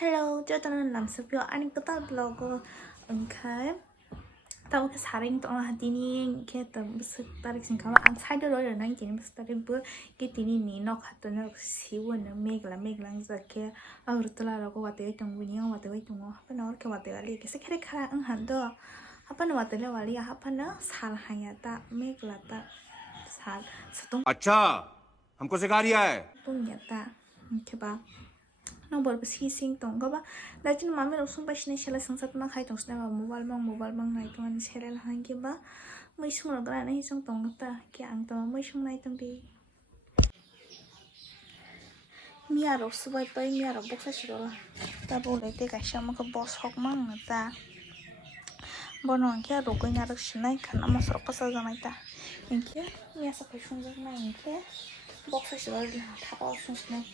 Hello, cho tao làm sao biểu anh có tao blogger okay. Tao cái 사랑 또 하디니 걔도 무슨 다른 생각 안 살더러 난 걔는 무슨 다른 뭐 걔들이 니너 갔더니 시원은 맥랑 저게 아 그렇더라고 왔대 동분이요 왔대 동어 하나 이렇게 왔대 알리 그 세케레 카라 응 한도 하파는 왔대 와리 하파는 살하야다 맥라다 살 스동 अच्छा हमको सिखा रिया है 동이었다 이렇게 봐 nó bật xì xinh tổng các bạn đây chính mà mình xuống bách này sẽ là sáng sớm mà khai tổng sẽ là mobile mang này tụi anh sẽ là hàng kia ba mấy xuống rồi cái này trong tổng ta cái ăn to mấy xuống này tổng đi mía rồi sữa tới mía rồi bốc sẽ rồi ta bố lấy cái sao mà cái boss học mang người ta bọn nó kia rồi cái nhà được xin này khả năng mà sửa có sao này ta mình kia mía sẽ phải xuống dưới này kia bốc sẽ rồi thả bao xuống này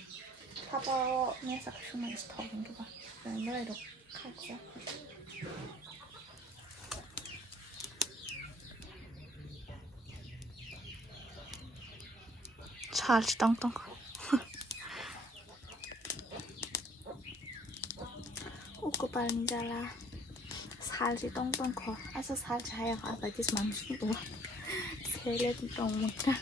파버 내가 shuman 스토킹 봐. 내가 이렇게 찰지 땅땅. 웃고 빨리 잘라. 살지 똥똥 커. 아서 살지 하야 가다 지스 맘시 또. 세레도 똥 먹다.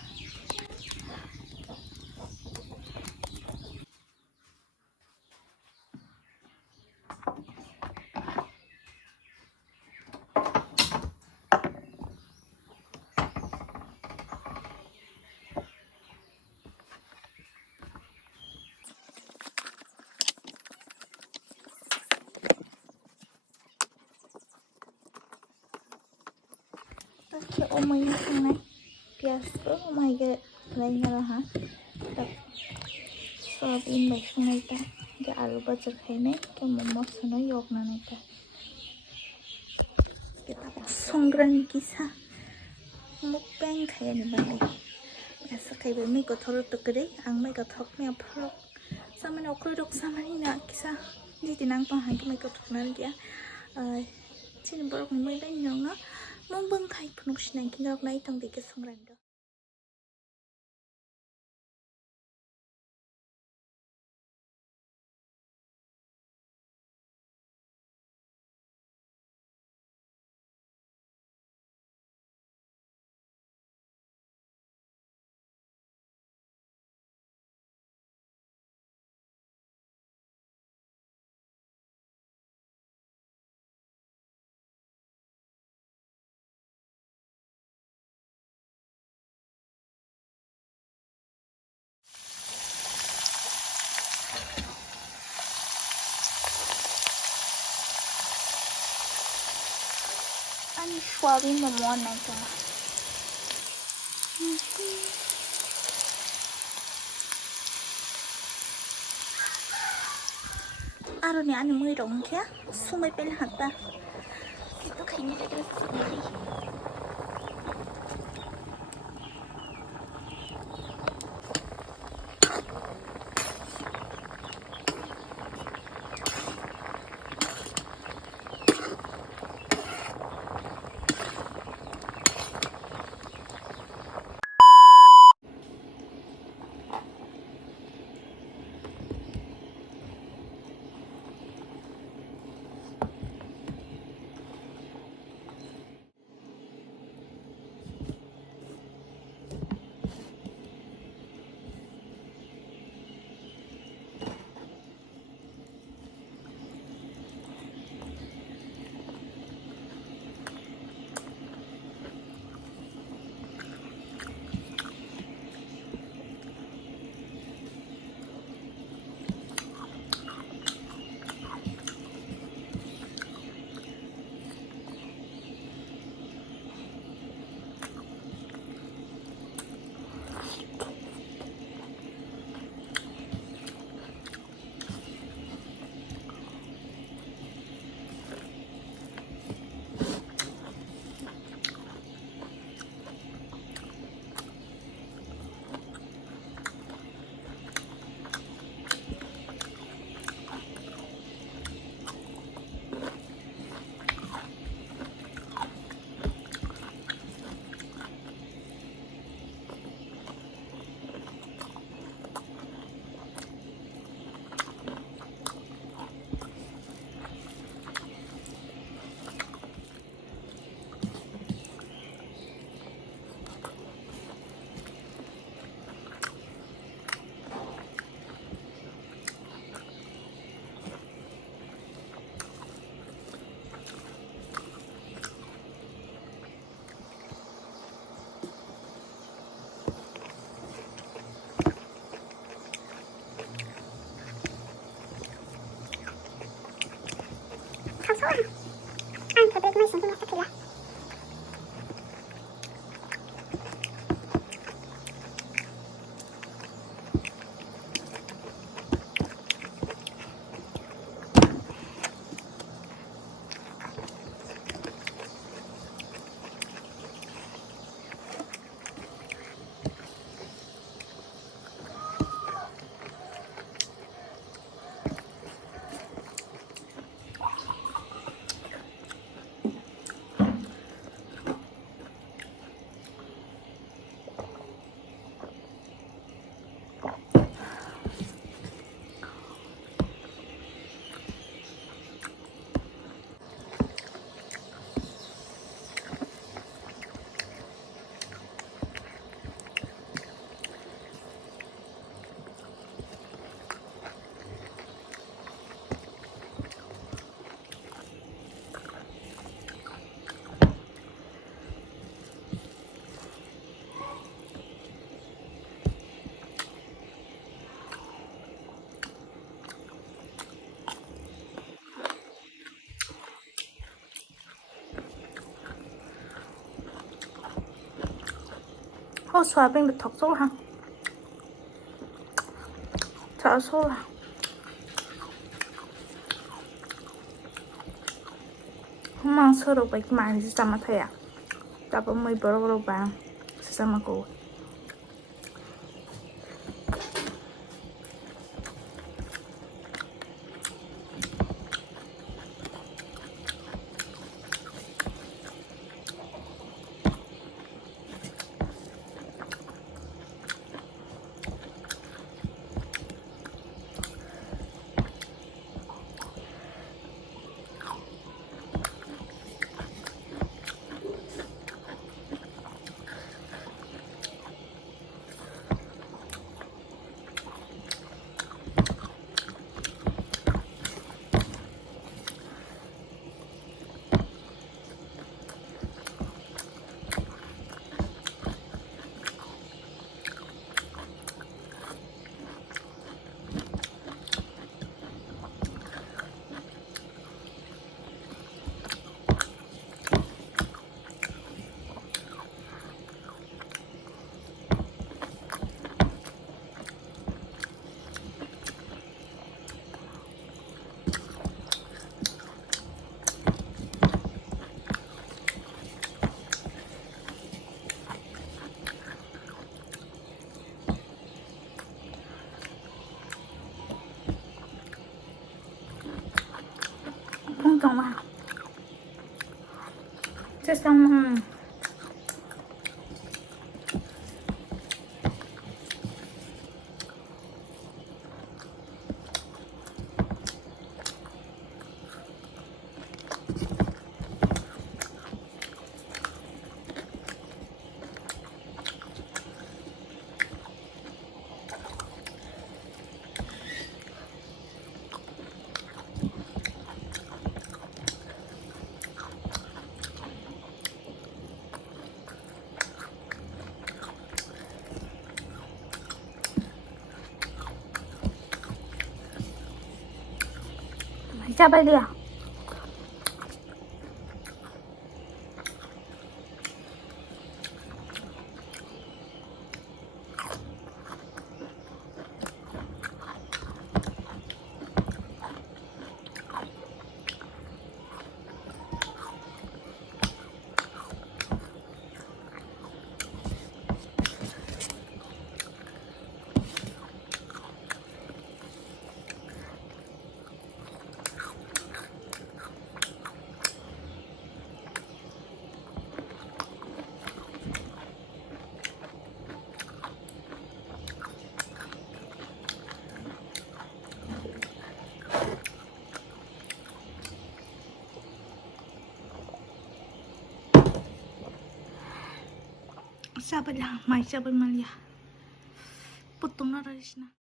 이렇게 어머니 상này piasro 어머니 이게 라인으로 하 딱 소야빈 맥상này ta cái 아루 버저 khai này cái momo nó yok na này ta cái ta 송그라니 기사 먹방 가야는 말이 그래서 가이버 미고 털었다 그래 안 미고 턱면 풀어 사만 어크르륵 사만이나 기사 니디 낭빵 한개 미고 턱나는 게야 지는 버럭 mới đánh nhau á muốn bưng khai phun xịn này kia này trong đi cái sông rành đó anh xoa bên mà món này cơ à rồi nè anh mới rộng thế xuống mấy bên hạt ta tôi thấy như cái này 감사와. 안 그래도 뭐 생긴 것도 그래. 소야뱅도 턱 쏘라. 잘 쏘라. Mang sơ bạch màn thì sao mà thầy à? Ta bấm mây bờ bờ bàng. Sao mà cô? Không còn mà. Thế xong ra bay đi à? Sabar lah, mai sabar malia. Potong nara di sini.